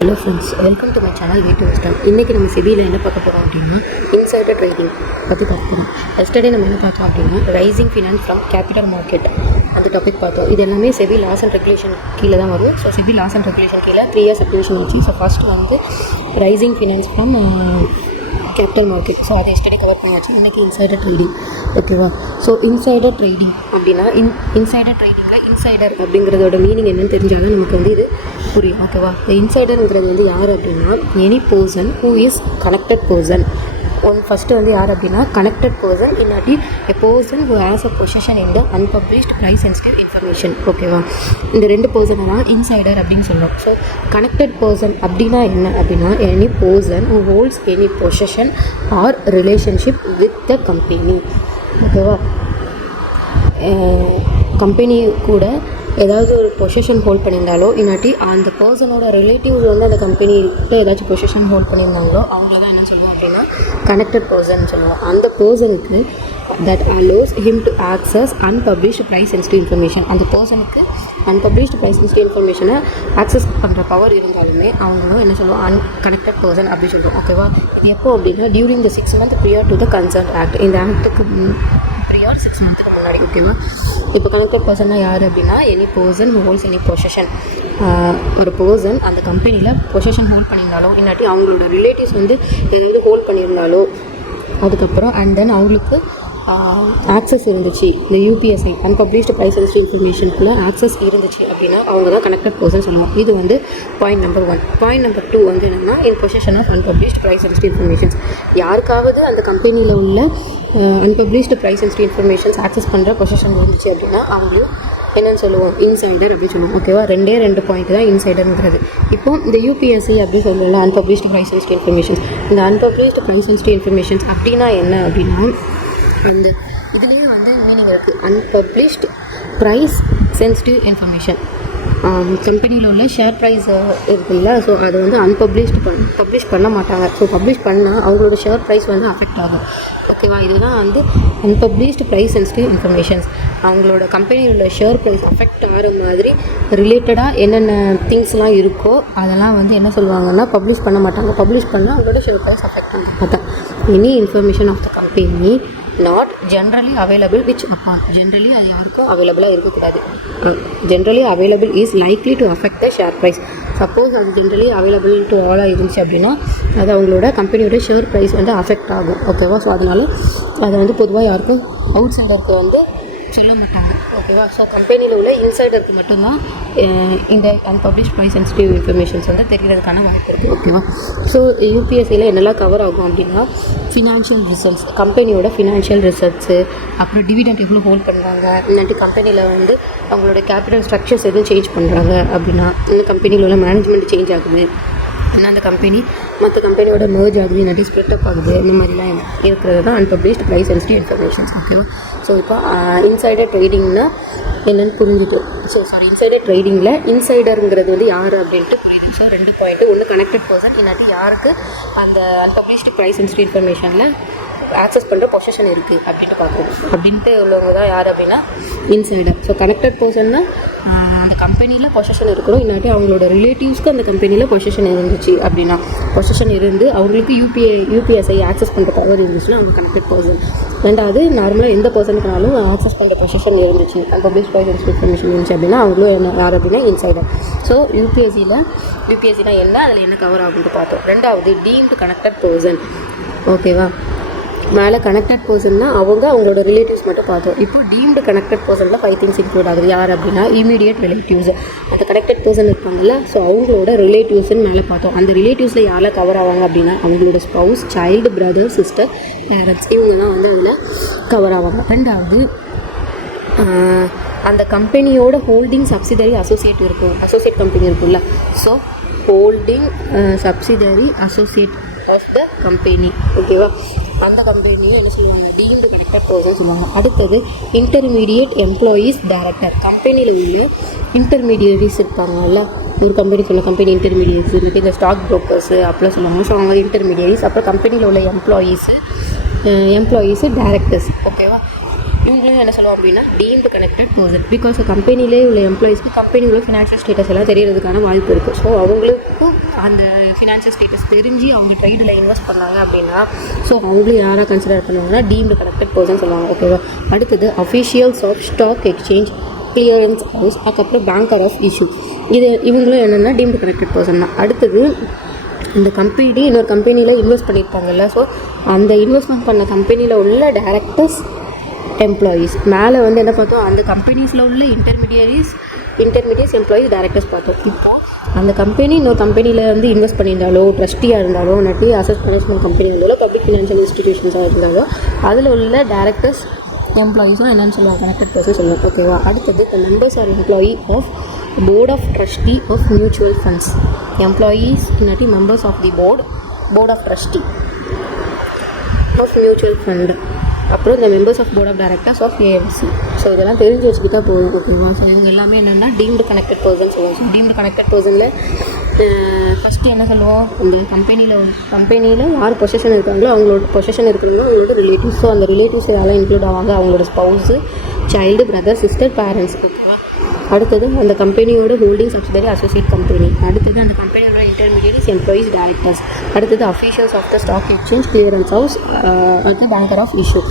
Hello friends, welcome to my channel way to western. இன்றைக்கி நம்ம செபியில் என்ன பார்க்க போகிறோம் அப்படின்னா இன்சைடர் ட்ரேடிங் பற்றி பார்க்க போகிறோம். எஸ்டர்டே நம்ம என்ன பார்த்தோம் அப்படின்னா rising finance from capital market அந்த டாபிக் பார்த்தோம். இது எல்லாமே செபி லாஸ் அண்ட் ரெகுலேஷன் கீழே தான் வரும். So SEBI laws and regulation கீழே 3 years அப்ளிகேஷன் வச்சு. ஸோ ஃபஸ்ட்டு வந்து rising finance from capital market. So அதை எஸ்டர்டே கவர் பண்ணியாச்சு. இன்றைக்கி இன்சைடர் ட்ரேடிங், ஓகேவா? ஸோ இன்சைடர் ட்ரேடிங் அப்படின்னா இன்சைடர் ட்ரேடிங்கில் இன்சைடர் அப்படிங்கிறதோட மீனிங் என்னன்னு தெரிஞ்சால் தான் நமக்கு வந்து இது புரியும், ஓகேவா? இந்த இன்சைடருங்கிறது வந்து யார் அப்படின்னா any person who is connected person. First வந்து யார் அப்படின்னா கனெக்டட் பர்சன், இல்லாட்டி a person who has a position in the unpublished price sensitive information, ஓகேவா? இந்த ரெண்டு பர்சனை தான் இன்சைடர் அப்படின்னு சொல்கிறோம். ஸோ கனெக்டட் பர்சன் அப்படின்னா என்ன அப்படின்னா any person who holds any position R relationship with the company, ஓகேவா? கம்பெனி கூட ஏதாவது ஒரு பொசிஷன் ஹோல்ட் பண்ணியிருந்தாலோ இல்லாட்டி அந்த பர்சனோட ரிலேட்டிவ்ஸ் வந்து அந்த கம்பெனிகிட்ட ஏதாச்சும் பொசிஷன் ஹோல்ட் பண்ணியிருந்தாங்களோ அவங்கள தான் என்ன சொல்லுவோம் அப்படின்னா கனெக்டட் பர்சன் சொல்லுவோம். அந்த பர்சனுக்கு that allows him to access unpublished price sensitive information. அந்த பர்சனுக்கு அன்பப்ளிஷ்டு ப்ரைஸ் சென்சிட்டிவ் இன்ஃபர்மேஷனை ஆக்சஸ் பண்ணுற பவர் இருந்தாலுமே அவங்களும் என்ன சொல்லுவோம் அன்கனெக்டட் பர்சன் அப்படி சொல்லுவோம், ஓகேவா? எப்போ அப்படின்னா during the 6 months prior to the concern act. இந்த ஆக்டுக்கு ப்ரியர் 6 months முன்னாடி, ஓகேவா? இப்போ கனெக்டட் பர்சன்னா யார் அப்படின்னா any person who holds any position. ஒரு பர்சன் அந்த கம்பெனியில் பொசிஷன் ஹோல்ட் பண்ணியிருந்தாலோ இல்லாட்டி அவங்களோட ரிலேட்டிவ்ஸ் வந்து ஏதாவது ஹோல்ட் பண்ணியிருந்தாலோ அதுக்கப்புறம் அண்ட் தென் அவங்களுக்கு ஆக்சஸ் இருந்துச்சு, இந்த யூபிஎஸ்ஐ அன்பப்ளிஷ்டு ப்ரைஸ் சென்சிட்டிவ் இன்ஃபர்மேஷனுக்குள்ளே ஆக்சஸ் இருந்துச்சு அப்படின்னா அவங்க தான் கனெக்டட் பர்சன் சொல்லுவோம். இது வந்து பாயிண்ட் நம்பர் 1. பாயிண்ட் நம்பர் 2 வந்து என்னென்னா in position of unpublished price sensitive informations. யாருக்காவது அந்த கம்பெனியில் உள்ள unpublished price sensitive informations access பண்ணுற பொசிஷன் இருந்துச்சு அப்படின்னா அவங்களும் என்னென்னு சொல்லுவோம் இன்சைடர் அப்படின்னு சொல்லுவோம், ஓகேவா? 2 பாயிண்ட் தான் இன்சைடர்ங்கிறது. இப்போ இந்த யூபிஎஸ்சி அப்படின்னு சொல்லலாம் அன்பப்ளிஷ்டு ப்ரைஸ் சென்சிட்டிவ் இன்ஃபர்மேஷன்ஸ். இந்த அன்பப்ளிஷ்டு ப்ரைஸ் சென்சிட்டிவ் இன்ஃபர்மேஷன்ஸ் அப்படின்னா என்ன அப்படின்னா அந்த இதுலேயும் வந்து மீனிங் இருக்குது. அன்பப்ளிஷ்டு ப்ரைஸ் சென்சிட்டிவ் இன்ஃபர்மேஷன் கம்பெனியில் உள்ள ஷேர் ப்ரைஸ் இருக்குல்ல, ஸோ அதை வந்து பப்ளிஷ் பண்ண மாட்டாங்க. ஸோ பப்ளிஷ் பண்ணால் அவங்களோட ஷேர் ப்ரைஸ் வந்து அஃபெக்ட் ஆகும், ஓகேவா? இதுதான் வந்து அன்பப்ளிஷ்டு ப்ரைஸ் சென்சிட்டிவ் இன்ஃபர்மேஷன்ஸ். அவங்களோட கம்பெனியில் உள்ள ஷேர் ப்ரைஸ் அஃபெக்ட் ஆகிற மாதிரி ரிலேட்டடாக என்னென்ன திங்ஸ்லாம் இருக்கோ அதெல்லாம் வந்து என்ன சொல்லுவாங்கன்னா பப்ளிஷ் பண்ண மாட்டாங்க. பப்ளிஷ் பண்ணால் அவங்களோட ஷேர் ப்ரைஸ் அஃபெக்ட் ஆக மாட்டாங்க. Any information of the company not generally available which happen. Generally அது யாருக்கும் அவைலபிளாக இருக்கக்கூடாது. Generally available is likely to affect the share price. Suppose அது ஜென்ரலி அவைலபிள் டு ஆலாக இருந்துச்சு அப்படின்னா அது அவங்களோட கம்பெனியோட ஷேர் ப்ரைஸ் வந்து அஃபெக்ட் ஆகும், ஓகேவா? ஸோ அதனால் அதை வந்து பொதுவாக யாருக்கும் அவுட் சைடருக்கு வந்து சொல்ல மாட்டாங்க, ஓகேவா? ஸோ கம்பெனியில் உள்ள இன்சைடருக்கு மட்டும்தான் இந்த அன்பப்ளிஷ்ட் ப்ரைஸ் சென்சிட்டிவ் இன்ஃபர்மேஷன்ஸ் வந்து தெரிகிறதுக்கான வாய்ப்பு இருக்குது, ஓகேவா? ஸோ யூபிஎஸ்சியில் என்னெல்லாம் கவர் ஆகும் அப்படின்னா ஃபினான்ஷியல் ரிசல்ட்ஸ், கம்பெனியோட ஃபினான்ஷியல் ரிசல்ட்ஸு, அப்புறம் டிவிடெண்ட் எவ்வளோ ஹோல்ட் பண்ணுறாங்க, இல்லாட்டி கம்பெனியில் வந்து அவங்களோட கேபிட்டல் ஸ்ட்ரக்சர்ஸ் எதுவும் சேஞ்ச் பண்ணுறாங்க அப்படின்னா இந்த கம்பெனியில் உள்ள மேனேஜ்மெண்ட் சேஞ்ச் ஆகுது, ஏன்னா அந்த கம்பெனி மற்ற கம்பெனியோட மர்ஜ் ஆகுது இல்லாட்டி ஸ்ப்ளிட் அப் ஆகுது, இந்த மாதிரிலாம் இருக்கிறது தான் அன்பப்ளிஷ்டு ப்ரைஸ் சென்சிட்டிவ் இன்ஃபர்மேஷன்ஸ், ஓகேவா? ஸோ இப்போ இன்சைடர் ட்ரேடிங்னா என்னென்னு புரிஞ்சுட்டு இன்சைடர் ட்ரேடிங்கில் இன்சைடருங்கிறது வந்து யார் அப்படின்ட்டு புரியுது. ஸோ 2 பாயிண்ட்டு, ஒன்று கனெக்டட் பர்சன் இல்லாட்டி யாருக்கு அந்த அன்பப்ளிஷ்டு ப்ரைஸ் சென்சிட்டிவ் இன்ஃபர்மேஷனில் ஆக்சஸ் பண்ணுற பொசிஷன் இருக்குது அப்படின்ட்டு பார்க்குறோம். அப்படின்ட்டு உள்ளவங்க தான் யார் அப்படின்னா இன்சைடர். ஸோ கனெக்டட் பர்சன்னா அந்த கம்பெனியில் பொசிஷன் இருக்கணும், இல்லாட்டி அவங்களோட ரிலேட்டிவ்ஸ்க்கு அந்த கம்பெனியில் பொசிஷன் இருந்துச்சு அப்படின்னா பொசிஷன் இருந்து அவங்களுக்கு யூபிஎஸ்ஐ ஆக்சஸ் பண்ணுற பவர் இருந்துச்சுன்னா அவங்க கனெக்டட் பர்சன். ரெண்டாவது நார்மலாக எந்த பர்சனுக்குனாலும் ஆக்சஸ் பண்ணுற பொசிஷன் இருந்துச்சு பப்ளிஷ் ப்ரைஸ் இன்ஃபர்மேஷன் இருந்துச்சு அப்படின்னா அவங்களும் என்ன யார் அப்படின்னா இன்சைடர். ஸோ யூபிஎஸ்சினா என்ன, அதில் என்ன கவர் ஆகுன்ட்டு பார்த்தோம். ரெண்டாவது டீம்டு கனெக்டட் பர்சன், ஓகேவா? மேலே கனெக்டட் பர்சன்னா அவங்களோட ரிலேட்டிவ்ஸ் மட்டும் பார்த்தோம். இப்போ டீம்டு கனெக்டட் பர்சனில் 5 things இன்க்ளூட் ஆகுது. யார் அப்படின்னா இமீடியட் ரிலேட்டிவ்ஸ், அந்த கனெக்டட் பர்சன் இருப்பாங்கல்ல, ஸோ அவங்களோட ரிலேட்டிவ்ஸ்ன்னு மேலே பார்த்தோம். அந்த ரிலேட்டிவ்ஸில் யாரெல்லாம் கவர் ஆவாங்க அப்படின்னா அவங்களோட spouse, child, brother, sister, parents, இவங்க தான் வந்து அதில் கவர் ஆவாங்க. ரெண்டாவது அந்த கம்பெனியோட ஹோல்டிங் சப்சிடரி அசோசியேட் கம்பெனி இருக்குல்ல, so holding subsidiary associate of the company, ஓகேவா? அந்த கம்பெனியும் என்ன சொல்லுவாங்க டீம்டு கனெக்டட் பர்சன் சொல்லுவாங்க. அடுத்தது இன்டர்மீடியேட் எம்ப்ளாயீஸ் டைரக்டர், கம்பெனியில் உள்ள இன்டர்மீடியரிஸ் இருப்பாங்கல்ல, ஒரு கம்பெனிக்குள்ள கம்பெனி இன்டர்மீடியட்ஸ் இல்லாட்டி இந்த ஸ்டாக் ப்ரோக்கர்ஸு அப்படிலாம் சொல்லுவாங்க. ஸோ அவங்க இன்டர்மீடியரிஸ். அப்புறம் கம்பெனியில் உள்ள எம்ப்ளாயீஸு டைரக்டர்ஸ், ஓகேவா? இவங்களும் என்ன சொல்லுவோம் அப்படின்னா டீம்டு கனெக்டட் பர்சன். பிகாஸ் கம்பெனிலே உள்ள எம்ப்ளாயிஸ்க்கு கம்பெனியோட ஃபினான்ஷியல் ஸ்டேட்டஸ் எல்லாம் தெரியறதுக்கான வாய்ப்பு இருக்குது. ஸோ அவங்களுக்கும் அந்த ஃபினான்ஷியல் ஸ்டேட்டஸ் தெரிஞ்சு அவங்க ட்ரேடில் இன்வெஸ்ட் பண்ணாங்க அப்படின்னா ஸோ அவங்களும் யாராக கன்சிடர் பண்ணுவாங்கன்னா டீம்டு கனெக்டட் பர்சன் சொல்லுவாங்க. ஓகேவா. அடுத்தது officials of stock exchange, clearance house, அதுக்கப்புறம் பேங்கர் ஆஃப் இஷ்யூ. இவங்களும் என்னென்னா டீம்டு கனெக்டட் பர்சன் தான். அடுத்தது இந்த கம்பெனி இன்னொரு கம்பெனியில் இன்வெஸ்ட் பண்ணியிருப்பாங்கல்ல, ஸோ அந்த இன்வெஸ்ட்மெண்ட் பண்ண கம்பெனியில் உள்ள டைரக்டர்ஸ், எம்ப்ளாயீஸ். மேலே வந்து என்ன பார்த்தோம், அந்த கம்பெனிஸில் உள்ள இன்டர்மீடியட்ஸ், எம்ப்ளாயீஸ், டைரக்டர்ஸ் பார்த்தோம். இப்போது அந்த கம்பெனி இன்னொரு கம்பெனியில் வந்து இன்வெஸ்ட் பண்ணியிருந்தாலோ, ட்ரஸ்டியாக இருந்தாலோ, இல்லாட்டி அசட் மேனேஜ்மெண்ட் கம்பெனி இருந்தாலோ, பப்ளிக் ஃபினான்ஷியல் இன்ஸ்டிடியூஷன்ஸாக இருந்தாலோ, அதில் உள்ள டைரக்டர்ஸ், எம்ப்ளாயீஸும் என்னென்னு சொல்லுவாங்க, கனெக்டட் பர்சன் சொல்லுவாங்க. ஓகேவா. அடுத்தது the members are employee of board of trustee of mutual funds. Employees இல்லாட்டி members of the board of trustee of mutual fund. அப்புறம் இந்த members of board of directors of AMC. So இதெல்லாம் தெரிஞ்சு வச்சுக்கிட்டா போதும். ஓகேவா. ஸோ இவங்க எல்லாமே என்னென்னா டீம்டு கனெக்டட் பர்சன் சொல்லுவோம். ஸோ டீம்டு கனெக்டட் பர்சனில் ஃபஸ்ட்டு என்ன சொல்லுவோம், இந்த கம்பெனியில் யார் பொசிஷன் இருக்காங்களோ அவங்களோட பொசிஷன் இருக்கிறவங்க அவங்களோட ரிலேட்டிவ்ஸ். ஸோ அந்த ரிலேட்டிவ்ஸ் யாரெல்லாம் இன்க்ளூட் ஆவாங்க, அவங்களோட spouse, child, brother, sister, parents. ஓகேவா. அடுத்தது அந்த கம்பெனியோட ஹோல்டிங் சப்சிடரி, அசோசியேட் கம்பெனி. அடுத்தது அந்த கம்பெனியோட இன்டர்மீடியட்ஸ், எம்ப்ளாயீஸ், டைரக்டர்ஸ். அடுத்தது officials of the stock exchange, clearance house, அடுத்து பேங்கர் ஆஃப் இஷ்யூ.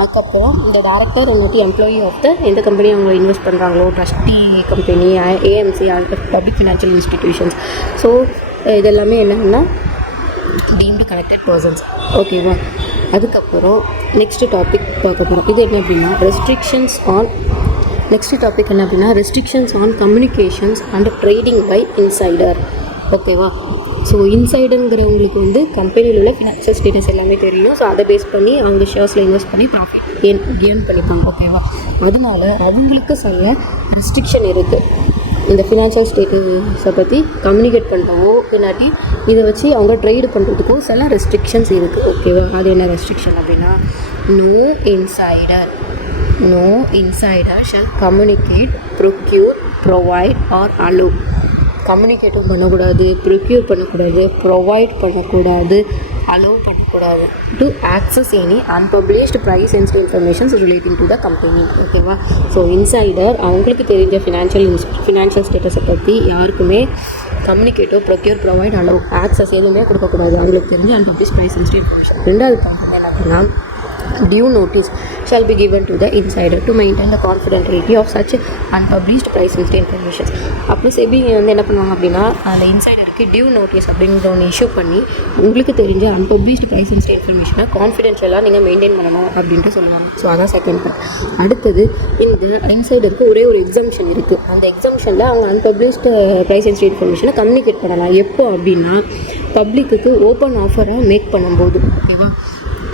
அதுக்கப்புறம் இந்த டைரக்டர் இல்லாட்டி எம்ப்ளாயி ஆஃப் த எந்த கம்பெனி அவங்க இன்வெஸ்ட் பண்ணுறாங்களோ, trustee company, AMC, public financial institutions. So இதெல்லாமே என்னென்னா டீம்டு கனெக்டட் பர்சன்ஸ். ஓகேவா. அதுக்கப்புறம் நெக்ஸ்ட்டு டாபிக் பார்க்க போகிறோம். இது என்ன அப்படின்னா restrictions on communications and trading by insider. ஓகேவா. ஸோ இன்சைடருங்கிறவங்களுக்கு வந்து கம்பெனியில் உள்ள ஃபினான்ஷியல் ஸ்டேட்டஸ் எல்லாமே தெரியும். ஸோ அதை பேஸ் பண்ணி அவங்க ஷேர்ஸில் இன்வெஸ்ட் பண்ணி ப்ராஃபிட் கெயின் பண்ணிப்பாங்க. ஓகேவா. அதனால அவங்களுக்கு சில ரெஸ்ட்ரிக்ஷன் இருக்குது. இந்த ஃபினான்ஷியல் ஸ்டேட்டஸை பற்றி கம்யூனிகேட் பண்ணுறவோ இல்லாட்டி இதை வச்சு அவங்க ட்ரேடு பண்ணுறதுக்கும் சில ரெஸ்ட்ரிக்ஷன்ஸ் இருக்குது. ஓகேவா. அது என்ன ரெஸ்ட்ரிக்ஷன் அப்படின்னா No insider shall communicate, procure, provide or allow. கம்யூனிகேட்டும் பண்ணக்கூடாது, ப்ரொக்யூர் பண்ணக்கூடாது, ப்ரொவைட் பண்ணக்கூடாது, அலோவ் பண்ணக்கூடாது to access any unpublished price sensitive informations relating to the company. ஓகேவா. ஸோ இன்சைடர் அவங்களுக்கு தெரிஞ்ச ஃபினான்ஷியல் ஸ்டேட்டஸை பற்றி யாருக்குமே கம்யூனிகேட்டோ, ப்ரொக்யூர், ப்ரொவைட், அலோவ், ஆக்சஸ் எதுவுமே கொடுக்கக்கூடாது. அவங்களுக்கு தெரிஞ்ச அன்பப்ளிஷ்டு ப்ரைஸ் சென்சிட்டிவ் இன்ஃபர்மேஷன். ரெண்டாவது பாயிண்ட் என்ன அப்படின்னா due notice shall be given to the insider to maintain the confidentiality of such unpublished price sensitive information. அப்புறம் செபி வந்து என்ன பண்ணுவாங்க அப்படின்னா அந்த இன்சைடருக்கு டியூ நோட்டீஸ் அப்படிங்கிற ஒன்று இஷ்யூ பண்ணி உங்களுக்கு தெரிஞ்ச அன்பப்ளிஷ்டு ப்ரைஸ் சென்சிட்டிவ் இன்ஃபர்மேஷனை கான்ஃபிடென்ஷியலாக நீங்கள் மெயின்டைன் பண்ணணும் அப்படின்ட்டு சொல்லுவாங்க. ஸோ அதான் செகண்ட் பார்ட். அடுத்தது இந்த இன்சைடருக்கு ஒரே ஒரு எக்ஸம்ஷன் இருக்குது. அந்த எக்ஸம்ஷனில் அவங்க அன்பப்ளிஷ்டு ப்ரைஸ் சென்சிட்டிவ் இன்ஃபர்மேஷனை கம்யூனிகேட் பண்ணலாம். எப்போ அப்படின்னா பப்ளிக்கு ஓப்பன் ஆஃபரை மேக் பண்ணும்போது. ஓகேவா.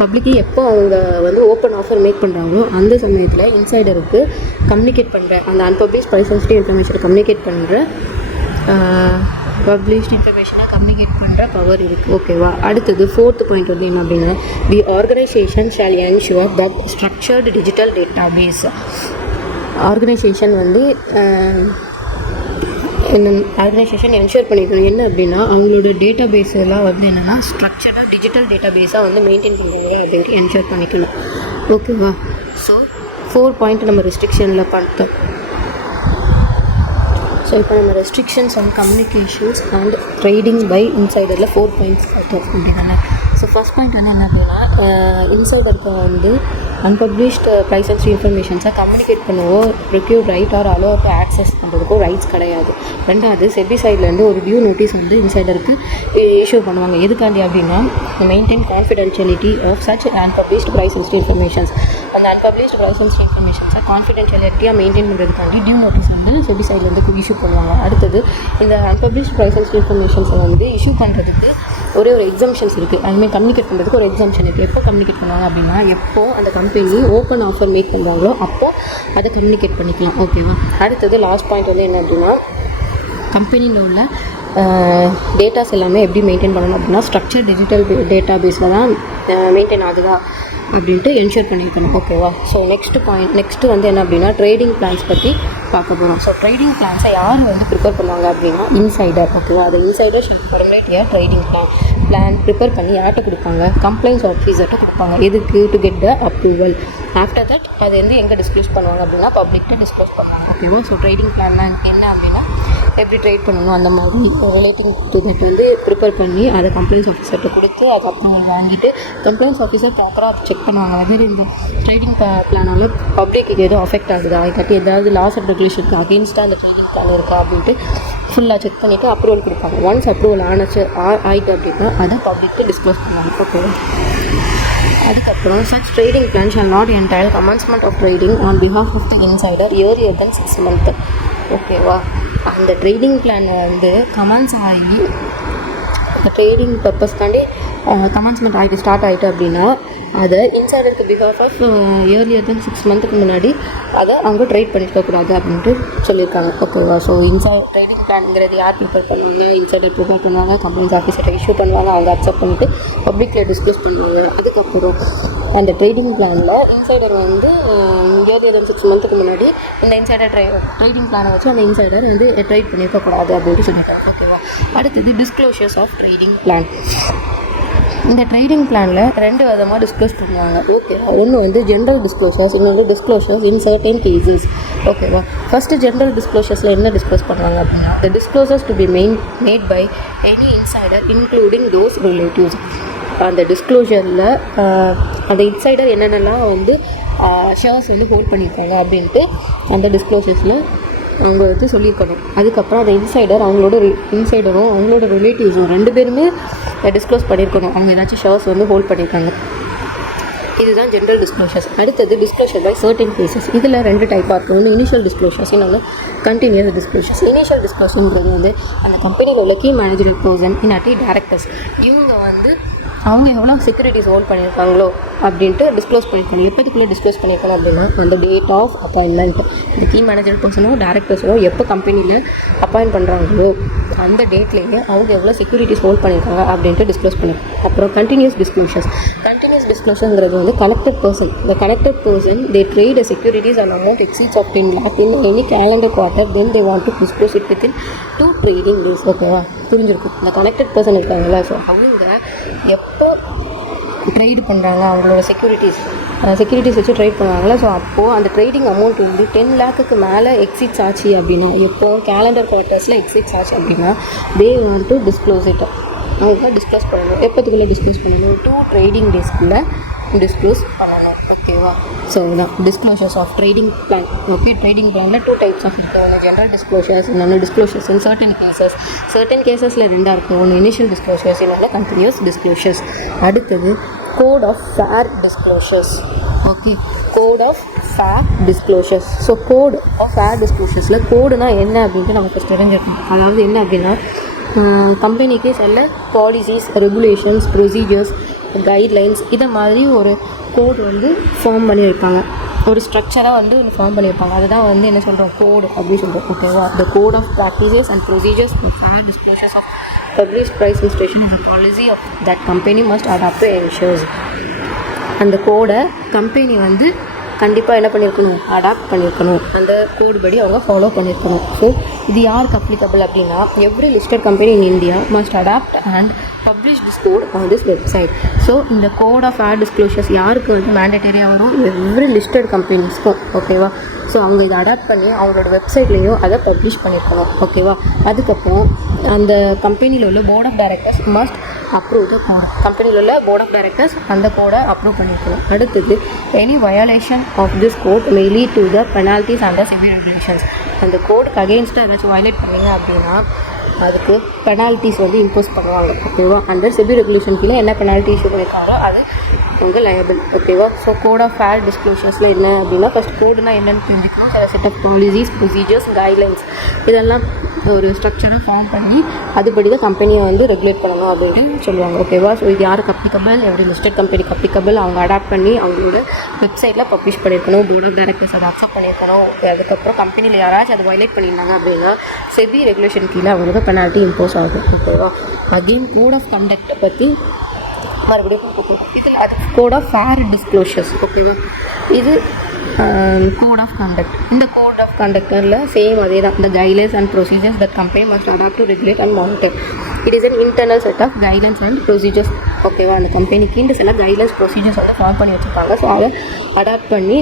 பப்ளிக்கு எப்போ அவங்க வந்து ஓப்பன் ஆஃபர் மேக் பண்ணுறாங்களோ அந்த சமயத்தில் இன்சைடருக்கு கம்யூனிகேட் பண்ணுற அந்த அன்பப்ளிஷ்ட் ப்ரைஸ் சென்சிட்டிவ் இன்ஃபர்மேஷனை கம்யூனிகேட் பண்ணுற பவர் இருக்குது. ஓகேவா. அடுத்தது ஃபோர்த் பாயிண்ட் வந்து என்ன அப்படின்னா the organisation shall ensure that structured digital database. Organisation வந்து ஆர்கனைசேஷன் என்ஷூர் பண்ணிக்கணும். என்ன அப்படின்னா அவங்களோட டேட்டா பேஸ் எல்லாம் வந்து என்னென்னா ஸ்ட்ரக்சராக டிஜிட்டல் டேட்டா பேஸாக வந்து மெயின்டைன் பண்ணுறாங்க அப்படின்ட்டு என்ஷூர் பண்ணிக்கணும். ஓகேவா. ஸோ 4 பாயிண்ட் நம்ம ரெஸ்ட்ரிக்ஷனில் பார்த்தோம். ஸோ இப்போ நம்ம restrictions on communications and trading by இன்சைடரில் 4 பாயிண்ட்ஸ் பார்த்தோம் அப்படின்னா. ஸோ ஃபஸ்ட் பாயிண்ட் வந்து என்ன அப்படின்னா இன்சைடருக்கு வந்து அன்பப்ளிஷ்டு ப்ரைஸ் சென்சிட்டிவ் இன்ஃபர்மேஷன்ஸை கம்யூனிகேட் பண்ணவோ, procure right or allow to access பண்ணுறதுக்கோ ரைட்ஸ் கிடையாது. ரெண்டாவது செபி சைட்லேருந்து ஒரு டியூ நோட்டீஸ் வந்து இன்சைடருக்கு இஷ்யூ பண்ணுவாங்க. எதுக்காண்டி அப்படின்னா maintain confidentiality of such unpublished price sensitive informations. அந்த அன்பப்ளிஷ்டு ப்ரைஸ் சென்சிட்டிவ் இன்ஃபர்மேஷன்ஸை கான்ஃபிடென்ஷியலிட்டியாக மெயின்டைன் பண்ணுறதுக்காண்டி டியூ நோட்டீஸ் வந்து செபி சைட்லேருந்து இஷ்யூ பண்ணுவாங்க. அடுத்தது இந்த அன்பப்ளிஷ்டு ப்ரைஸ் சென்சிட்டிவ் இன்ஃபர்மேஷன்ஸை வந்து இஷ்யூ பண்ணுறதுக்கு ஒரே ஒரு எக்ஸம்ஷன்ஸ் இருக்குது. அதுமாதிரி கம்யூனிகேட் பண்ணுறதுக்கு ஒரு எக்ஸம்ஷன் இருக்குது. எப்போ கம்யூனிகேட் பண்ணுவாங்க அப்படின்னா எப்போ அந்த கம்பெனி ஓப்பன் ஆஃபர் மேக் பண்ணுறாங்களோ அப்போது அதை கம்யூனிகேட் பண்ணிக்கலாம். ஓகேவா. அடுத்தது லாஸ்ட் பாயிண்ட் வந்து என்ன அப்படின்னா கம்பெனியில் உள்ள டேட்டாஸ் எல்லாமே எப்படி மெயின்டைன் பண்ணணும் அப்படின்னா ஸ்ட்ரக்சர் டிஜிட்டல் டேட்டா பேஸில் தான் மெயின்டைன் ஆகுதா அப்படின்ட்டு என்ஷூர் பண்ணியிருக்கணும். ஓகேவா? ஸோ நெக்ஸ்ட்டு வந்து என்ன அப்படின்னா ட்ரேடிங் பிளான்ஸ் பற்றி பார்க்க போகிறோம். ஸோ ட்ரேடிங் பிளான்ஸை யார் வந்து ப்ரிப்பேர் பண்ணுவாங்க அப்படின்னா இன்சைடர். ஓகேவா? அது insider should formulate A trading plan prepare பண்ணி யார்கிட்ட கொடுப்பாங்க? கம்ப்ளைண்ட்ஸ் ஆஃபீஸர்கிட்ட கொடுப்பாங்க. எதுக்கு? To get the approval. After that அது வந்து எங்கே டிஸ்க்ளோஸ் பண்ணுவாங்க அப்படின்னா பப்ளிக்கிட்ட டிஸ்க்ளோஸ் பண்ணுவாங்க. ஓகேவா? ஸோ ட்ரேடிங் பிளான்லாம் என்ன அப்படின்னா எப்படி ட்ரேட் பண்ணணும் அந்த மாதிரி ரிலேட்டிங் டு தட் வந்து ப்ரிப்பேர் பண்ணி அதை கம்ப்ளைண்ட்ஸ் ஆஃபீஸர்கிட்ட கொடுத்து அது அப்ரூவல் வாங்கிட்டு கம்ப்ளைண்ட்ஸ் ஆஃபீஸர் ப்ராப்பராக அதை செக் பண்ணுவாங்க. வெதர் இந்த ட்ரேடிங் பிளானால் பப்ளிக்கு எதுவும் அஃபெக்ட் ஆகுதா, இல்லாட்டி ஏதாவது லாஸ் அண்ட் ரெகுலேஷனுக்கு அகெயின்ஸ்டாக அந்த ட்ரேடிங் பிளான் இருக்கா அப்படின்ட்டு ஃபுல்லாக செக் பண்ணிவிட்டு அப்ரூவல் கொடுப்பாங்க. ஒன்ஸ் அப்ரூவல் ஆகிட்டு அப்படின்னா அதை பப்ளிக்கு டிஸ்க்ளோஸ் பண்ணுவாங்க. ஓகேவா? அதுக்கப்புறம் such trading plan shall not entail commencement of trading on behalf of the insider earlier than 6 months. ஓகேவா? அந்த ட்ரேடிங் பிளானை வந்து கமெண்ட்ஸ் ஆகி இந்த ட்ரேடிங் பர்பஸ்க்காண்டி கமென்ஸ்மெண்ட் ஆகிட்டு ஸ்டார்ட் ஆகிட்டு அப்படின்னா அதை இன்சைடருக்கு பிஹாஃப் ஆஃப் இயர்லியர் தென் 6 மந்த்துக்கு முன்னாடி அதை அவங்க ட்ரேட் பண்ணியிருக்கக்கூடாது அப்படின்ட்டு சொல்லியிருக்காங்க. ஓகேவா? ஸோ ட்ரேடிங் பிளான்ங்கிறது யார் ப்ரிப்பேர் பண்ணுவாங்க? இன்சைடர் ப்ரிப்பேர் பண்ணுவாங்க, கம்பெனிஸ் ஆஃபீஸர்கிட்ட இஷ்யூ பண்ணுவாங்க, அவங்க அக்செப்ட் பண்ணிவிட்டு பப்ளிக்கில் டிஸ்க்ளோஸ் பண்ணுவாங்க. அதுக்கப்புறம் அந்த ட்ரேடிங் பிளானில் இன்சைடர் வந்து இயர்லியர் தென் 6 மந்த்துக்கு முன்னாடி இந்த இன்சைடர் ட்ரேடிங் பிளானை வச்சு அந்த இன்சைடர் வந்து ட்ரேட் பண்ணியிருக்கக்கூடாது அப்படின்ட்டு சொல்லியிருக்காங்க. ஓகேவா? அடுத்தது டிஸ்க்ளோஷர்ஸ் ஆஃப் ட்ரேடிங் பிளான். இந்த ட்ரேடிங் பிளானில் 2 விதமாக டிஸ்க்ளோஸ் பண்ணுவாங்க. ஓகேவா? ஒன்று வந்து ஜென்ரல் டிஸ்க்ளோஷர்ஸ், இன்னொன்று டிஸ்க்ளோஷர்ஸ் இன் சர்டன் கேசஸ். ஓகேவா? ஃபஸ்ட்டு ஜென்ரல் டிஸ்க்ளோஷர்ஸில் என்ன டிஸ்க்ளோஸ் பண்ணுவாங்க அப்படின்னா the disclosures to be made by any insider including those relatives. அந்த டிஸ்க்ளோஷரில் அந்த இன்சைடர் என்னென்னலாம் வந்து ஷேர்ஸ் வந்து ஹோல்ட் பண்ணியிருக்காங்க அப்படின்ட்டு அந்த டிஸ்க்ளோஷர்ஸில் அவங்க வந்து சொல்லியிருக்கணும். அதுக்கப்புறம் அந்த இன்சைடரும் அவங்களோட ரிலேட்டிவ்ஸும் 2 பேருமே டிஸ்க்ளோஸ் பண்ணியிருக்கணும் அவங்க ஏதாச்சும் ஷேர்ஸ் வந்து ஹோல்ட் பண்ணியிருக்காங்க. இதுதான் ஜென்ரல் டிஸ்க்ளோஷர்ஸ். அடுத்தது டிஸ்க்ளோஷர் பை சர்டன் கேசஸ். இதில் 2 டைப்பாக இருக்குது. ஒன்று இனிஷியல் டிஸ்க்ளோஷர்ஸ், இன்னொன்று கண்டினியூஸ் டிஸ்க்ளோஷர்ஸ். இனிஷியல் டிஸ்க்ளோஷருங்கிறது வந்து அந்த கம்பெனியில் உள்ள கீ மேனேஜ்மெண்ட் பர்சன் இல்லாட்டி டேரக்டர்ஸ் இவங்க வந்து அவங்க எவ்வளோ செக்யூரிட்டிஸ் ஹோல்ட் பண்ணியிருக்காங்களோ அப்படின்ட்டு டிஸ்க்ளோஸ் பண்ணியிருக்காங்க. எப்போதுக்குள்ளே டிஸ்க்ளோஸ் பண்ணியிருக்காங்க அப்படின்னா அந்த டேட் ஆஃப் அப்பாயின்மெண்ட். இந்த கீ மேனேஜர் பர்சனோ டேரக்டர்ஸோ எப்போ கம்பெனியில் அப்பாயின்ட் பண்ணுறாங்களோ அந்த டேட்லேயே அவங்க எவ்வளோ செக்யூரிட்டிஸ் ஹோல்ட் பண்ணியிருக்காங்க அப்படின்ட்டு டிஸ்க்ளோஸ் பண்ணியிருக்காங்க. அப்புறம் கண்டினியூஸ் டிஸ்க்ளோஷர்ங்கிறது வந்து கனெக்டட் பர்சன். இந்த connected person they trade securities and amount exceeds of 10 lakh in any calendar quarter, then they want to disclose it within 2 trading days. ஓகேவா? புரிஞ்சிருக்கும். இந்த கனெக்டட் பர்சன் இருக்காங்களா, ஸோ அவங்க எப்போ ட்ரேடு பண்ணுறாங்க அவங்களோட செக்யூரிட்டிஸ் வச்சு ட்ரேட் பண்ணுவாங்களா, ஸோ அப்போது அந்த ட்ரேடிங் அமௌண்ட் வந்து 10 lakhக்கு மேலே எக்ஸிட்ஸ் ஆச்சு அப்படின்னா, எப்போ கேலண்டர் குவார்ட்டர்ஸில் எக்ஸிட்ஸ் ஆச்சு அப்படின்னா they want to disclose it. அவங்க டிஸ்க்ளோஸ் பண்ணணும். எப்போதுக்குள்ளே டிஸ்க்ளோஸ் பண்ணணும்? 2 trading daysக்குள்ளே டிஸ்க்ளோஸ் பண்ணணும். ஓகேவா? ஸோ இதுதான் disclosures of trading plan. Okay, trading பிளானில் 2 டைப்ஸ் ஆஃப் இருக்குது. ஒன்று ஜென்ரல் டிஸ்க்ளோஷர்ஸ், இன்னொன்று டிஸ்க்ளோஷர்ஸ் இன் சர்டன் கேசஸில் 2 இருக்குது. ஒன்று இனிஷியல் டிஸ்க்ளோஷர்ஸ், இன்னொன்று கண்டினியூஸ் டிஸ்க்ளோஷர்ஸ். அடுத்தது code of fair disclosures. Okay, code of fair disclosures. So code of fair டிஸ்க்ளோஷர்ஸில் கோடுனா என்ன அப்படின்ட்டு நமக்கு தெரிஞ்சிருக்கணும். அதாவது என்ன அப்படின்னா கம்பெனிக்கு சில பாலிசிஸ், ரெகுலேஷன்ஸ், ப்ரொசீஜர்ஸ், கைட்லைன்ஸ் இதை மாதிரி ஒரு கோட் வந்து ஃபார்ம் பண்ணியிருப்பாங்க. ஒரு ஸ்ட்ரக்சராக வந்து ஒன்று ஃபார்ம் பண்ணியிருப்பாங்க. அதுதான் வந்து என்ன சொல்கிறோம்? கோடு அப்படின்னு சொல்கிறோம். ஓகேவா? The code of practices and procedures fair disclosures of published price instruction is a policy of that company must adopt ensures. அந்த கோடை கம்பெனி வந்து கண்டிப்பாக என்ன பண்ணியிருக்கணும்? அடாப்ட் பண்ணியிருக்கணும். அந்த கோடு படி அவங்க ஃபாலோ பண்ணியிருக்கணும். ஸோ இது யாருக்கு அப்ளிகபிள் அப்படின்னா every listed company in India must adopt and publish this code on this website. So இந்த கோட் ஆஃப் ஃபேர் டிஸ்க்ளோஷர்ஸ் யாருக்கு வந்து மேண்டேட்டரியாக வரும்? எவ்ரி லிஸ்டட் கம்பெனிஸ்க்கும். ஓகேவா? ஸோ அவங்க இதை அடாப்ட் பண்ணி அவங்களோட வெப்சைட்லேயும் அதை பப்ளிஷ் பண்ணியிருக்கணும். ஓகேவா? அதுக்கப்புறம் அந்த கம்பெனியில் உள்ள board of directors must approve the code. கம்பெனியில் உள்ள போர்ட் ஆஃப் டைரக்டர்ஸ் அந்த கோடை அப்ரூவ் பண்ணியிருக்கணும். அடுத்தது any violation of this code may lead to the penalties and civil regulations. அந்த கோடுக்கு அகெயின்ஸ்டாக ஏதாச்சும் வயலேட் பண்ணிங்க அப்படின்னா அதுக்கு பெனால்ட்டிஸ் வந்து இம்போஸ் பண்ணுவாங்க. ஓகேவா? அந்த சிவில் ரெகுலேஷன் கீழே என்ன பெனால்ட்டி இஷ்யூ பண்ணியிருக்காங்களோ அது உங்கள் லயபிள். ஓகேவா? ஸோ கோட் ஆஃப் ஃபேர் டிஸ்க்ளோஷர்ஸில் என்ன அப்படின்னா ஃபஸ்ட் கோடுனா என்னென்னு தெரிஞ்சுக்கணும். சில set of policies, procedures, guidelines இதெல்லாம் ஒரு ஸ்ட்ரக்சராக ஃபார்ம் பண்ணி அதுபடி தான் கம்பெனியை வந்து ரெகுலேட் பண்ணணும் அப்படின்னு சொல்லுவாங்க. ஓகேவா? ஸோ இது யாருக்கு அப்ளிகபிள்? எவ்ரி லிஸ்டட் கம்பெனிக்கு அப்ளிகபிள். அவங்க அடாப்ட் பண்ணி அவங்களோட வெப்சைட்டில் பப்ளிஷ் பண்ணியிருக்கணும். போர்ட் ஆஃப் டைரக்டர்ஸ் அதை அக்செப்ட் பண்ணியிருக்கணும். ஓகே, அதுக்கப்புறம் கம்பெனியில் யாராச்சும் அதை வயலேட் பண்ணியிருந்தாங்க அப்படின்னா செபி ரெகுலேஷன் கீழே அவங்களுக்கு பெனால்ட்டி இம்போஸ் ஆகும். ஓகேவா? அகெயின் கோட் ஆஃப் கண்டக்ட் பற்றி மறுபடியும் இதில் அது கோட் ஆஃப் ஃபேர் டிஸ்க்ளோஷர்ஸ். ஓகேவா, இது கோட் ஆஃப் கண்டக்ட். இந்த கோட் ஆஃப் கண்டக்டரில் சேம் அதே தான். இந்த guidelines and procedures that company must adopt to regulate and monitor. It is an internal set of guidelines and procedures. ஓகேவா, அந்த கம்பெனிக்கு சில கைட்லைன்ஸ் ப்ரொசீஜர்ஸ் வந்து ஃபாலோ பண்ணி வச்சுருக்காங்க. ஸோ அதை அடாப்ட் பண்ணி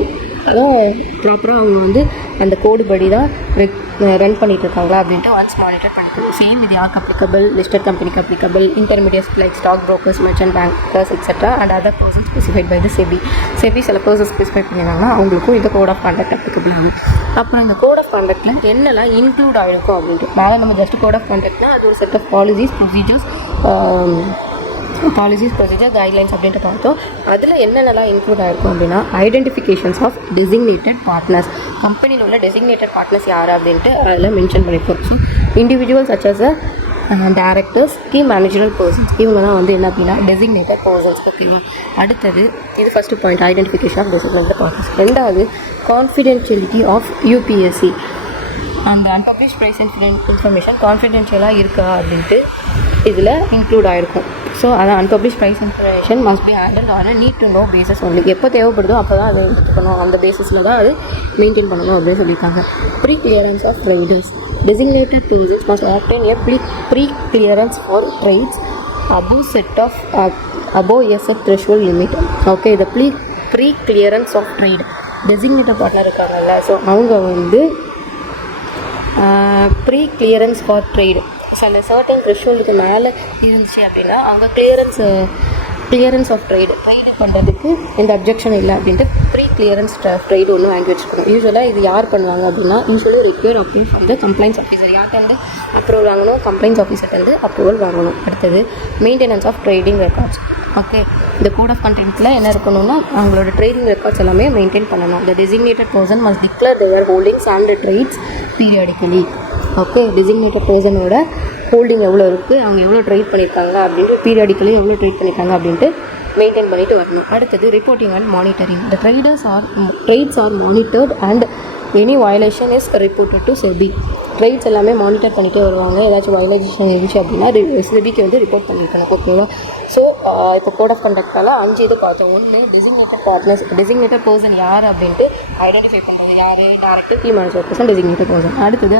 அதான் ப்ராப்பராக அவங்க வந்து அந்த கோடு படி தான் ரன் பண்ணிகிட்டு இருக்காங்களா அப்படின்ட்டு ஒன்ஸ் மானிட்டர் பண்ணிக்கணும். சேம் இது யாருக்கு அப்ளிகபிள்? லிஸ்டட் கம்பெனிக்கு applicable, intermediates like stock brokers, merchant bankers etcetera and other person specified by the SEBI. SEBI சில பர்சன் ஸ்பெசிஃபை பண்ணியிருந்தாங்கன்னா அவங்களுக்கும் இந்த கோட் ஆஃப் கான்டக்ட் அப்ளிகபிள் ஆகும். அப்புறம் இந்த கோட் ஆஃப் கான்டக்டில் என்னெல்லாம் இன்க்ளூட் ஆகிருக்கும் அப்படின்ட்டு மேலே நம்ம ஜஸ்ட் கோட் ஆஃப் கான்டக்ட்னா அது ஒரு set of policies procedure guidelines அப்படின்ட்டு பார்த்தோம். அதில் என்னென்னலாம் இன்க்ளூட் ஆகிருக்கும் அப்படின்னா ஐடென்டிஃபிகேஷன்ஸ் ஆஃப் டெசிக்னேட்டட் பார்ட்னர்ஸ். கம்பெனியில் உள்ள டெசிக்னேட்டட் பார்ட்னர்ஸ் யார் அப்படின்ட்டு அதில் மென்ஷன் பண்ணியிருக்கோம். So individuals such as directors, key managerial persons, இவங்க தான் வந்து என்ன அப்படின்னா டெசிக்னேட்டட் பர்சன்ஸ். ஓகேவா, அடுத்தது இது first point identification of designated partners. ரெண்டாவது கான்ஃபிடென்ஷியலிட்டி ஆஃப் யூபிஎஸ்சி. அந்த அன்பப்ளிஷ் ப்ரைஸ் இன்ஃபர்மேஷன் கான்ஃபிடென்ஷியலாக இருக்கா அப்படின்ட்டு இதில் இன்க்ளூட் ஆகிருக்கும். ஸோ அதை unpublish price information must be handle on need to know basis only. எப்போ தேவைப்படுதோ அப்போ தான் அதை எடுத்துக்கணும், அந்த பேசிஸில் தான் அது மெயின்டைன் பண்ணணும் அப்படின்னு சொல்லியிருக்காங்க. Pre clearance of traders. designated persons must obtain a pre-clearance for trades above a set threshold limit. Okay, the pre-clearance of trade. designated partner இருக்காங்கல்ல, ஸோ அவங்க வந்து ப்ரீ-கிளியரன்ஸ் ஃபார் ட்ரேடு ஸோ அந்த சர்டன் த்ரெஷ்ஹோல்டுக்கு மேலே இருந்துச்சு அப்படின்னா அவங்க கிளியரன்ஸ் ஆஃப் ட்ரேடு பண்ணுறதுக்கு எந்த அப்ஜெக்ஷன் இல்லை அப்படின்ட்டு ப்ரீ-கிளியரன்ஸ் ட்ரேடு ஒன்று வாங்கி வச்சுருக்கணும். யூஸ்வலாக இது யார் பண்ணுவாங்க அப்படின்னா usually require approve from the complaints officer. யார்கிட்ட அப்ரூவல் வாங்கணும்? கம்ப்ளைண்ட்ஸ் ஆஃபீஸர்கிட்ட அப்ரூவல் வாங்கணும். அடுத்தது maintenance of trading records. Okay, இந்த கோட் ஆஃப் கண்டென்ட்டில் என்ன இருக்கணும்னா அவங்களோட ட்ரேடிங் ரெக்கார்ட்ஸ் எல்லாமே மெயின்டைன் பண்ணணும். The designated person must declare their holdings and trades periodically. Okay, designated பர்சனோட ஹோல்டிங் எவ்வளோ இருக்குது, அவங்க எவ்வளோ ட்ரேட் பண்ணியிருக்காங்க அப்படின்ட்டு பீரியாடிக்கலி எவ்வளோ ட்ரேட் பண்ணியிருக்காங்க அப்படின்ட்டு மெயின்டைன் பண்ணிட்டு வரணும். அடுத்தது reporting and monitoring. The trades are monitored and any violation is reported to SEBI. Trades எல்லாமே மானிட்டர் பண்ணிகிட்டே வருவாங்க. ஏதாச்சும் வயலேஷன் இருந்துச்சு அப்படின்னா செபிக்கு வந்து ரிப்போர்ட் பண்ணியிருக்கணும். ஓகேவா, ஸோ இப்போ கோட் ஆஃப் கண்டக்டால் 5 இது பார்த்தோம். ஒன்று டெசிக்னேட்டட் பர்சன் யார் அப்படின்ட்டு ஐடென்டிஃபை பண்ணுறது, யார் director, key manager person, designated person. அடுத்தது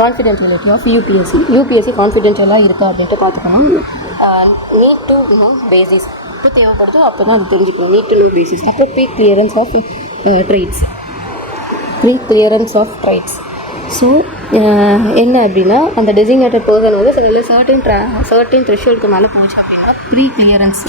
கான்ஃபிடென்ஷியலிட்டி ஆஃப் யூபிஎஸ்சி கான்ஃபிடென்ஷியலாக இருக்கா அப்படின்ட்டு பார்த்துக்கணும். நீட் டு நோ பேசிஸ், எப்போ தேவைப்படுதோ அப்போ தான் அது தெரிஞ்சுக்கணும். NEET to know basis. அப்போ ப்ரீ-கிளியரன்ஸ் ஆஃப் ட்ரேட்ஸ். ஸோ என்ன அப்படின்னா அந்த டெசிக்னேட்டட் பர்சன் வந்து சர்டன் த்ரெஷ்ஹோல்டுக்கு மேலே போச்சு அப்படின்னா ப்ரீ-கிளியரன்ஸ்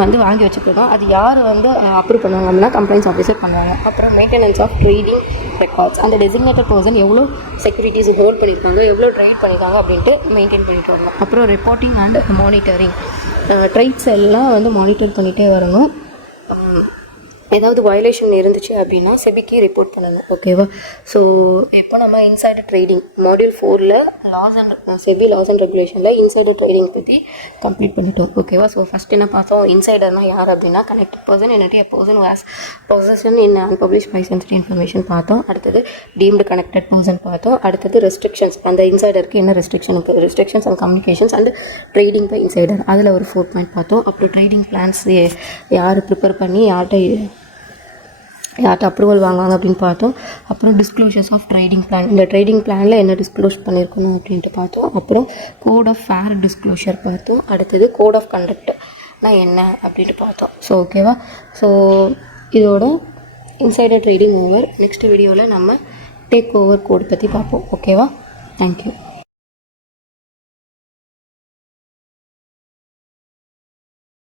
வந்து வாங்கி வச்சுக்கணும். அது யார் வந்து அப்ரூவ் பண்ணுவாங்க அப்படின்னா கம்ப்ளைண்ட்ஸ் ஆஃபீஸர் பண்ணுவாங்க. அப்புறம் மெயின்டெனன்ஸ் ஆஃப் ட்ரேடிங் ரெக்கார்ட்ஸ். அந்த டெசிக்னேட்டட் பர்சன் எவ்வளோ செக்யூரிட்டிஸ் ஹோல்ட் பண்ணியிருக்காங்க, எவ்வளோ ட்ரேட் பண்ணியிருக்காங்க அப்படின்ட்டு மெயின்டைன் பண்ணிட்டு வரணும். அப்புறம் ரிப்போர்ட்டிங் அண்ட் மானிட்டரிங். ட்ரேட்ஸ் எல்லாம் வந்து மானிட்டர் பண்ணிகிட்டே வரணும். ஏதாவது வயலேஷன் இருந்துச்சு அப்படின்னா செபிக்கு ரிப்போர்ட் பண்ணணும். ஓகேவா, ஸோ இப்போ நம்ம இன்சைடர் ட்ரேடிங் மாடியூல் 4ல் செபி லாஸ் அண்ட் ரெகுலேஷனில் இன்சைடர் ட்ரேடிங் பற்றி கம்ப்ளீட் பண்ணிட்டோம். ஓகேவா, ஸோ ஃபஸ்ட் என்ன பார்த்தோம்? இன்சைடர்னால் யார் அப்படின்னா கனெக்டட் பர்சன் என்னட்டு a person who has possession in unpublished price sensitive information பார்த்தோம். அடுத்தது டீம்டு கனெக்டட் பர்சன் பார்த்தோம். அடுத்தது ரெஸ்ட்ரிக்ஷன்ஸ், அந்த இன்சைடருக்கு என்ன restrictions and communications and trading by insider, அதில் ஒரு 4 பாயிண்ட் பார்த்தோம். அப்புறம் ட்ரேடிங் பிளான்ஸ் யார் ப்ரிப்பேர் பண்ணி யார்கிட்ட அப்ரூவல் வாங்குவாங்க அப்படின்னு பார்த்தோம். அப்புறம் டிஸ்க்ளோஷர்ஸ் ஆஃப் ட்ரேடிங் பிளான், இந்த ட்ரேடிங் பிளானில் என்ன டிஸ்க்ளோஸ் பண்ணியிருக்கணும் அப்படின்ட்டு பார்த்தோம். அப்புறம் கோட் ஆஃப் ஃபேர் டிஸ்க்ளோஷர் பார்த்தோம். அடுத்தது கோட் ஆஃப் கண்டக்ட்னா என்ன அப்படின்ட்டு பார்த்தோம். ஸோ ஓகேவா, ஸோ இதோட இன்சைடர் ட்ரேடிங் ஓவர். நெக்ஸ்ட் வீடியோவில் நம்ம டேக் ஓவர் கோட் பற்றி பார்ப்போம். ஓகேவா, தேங்க்யூ.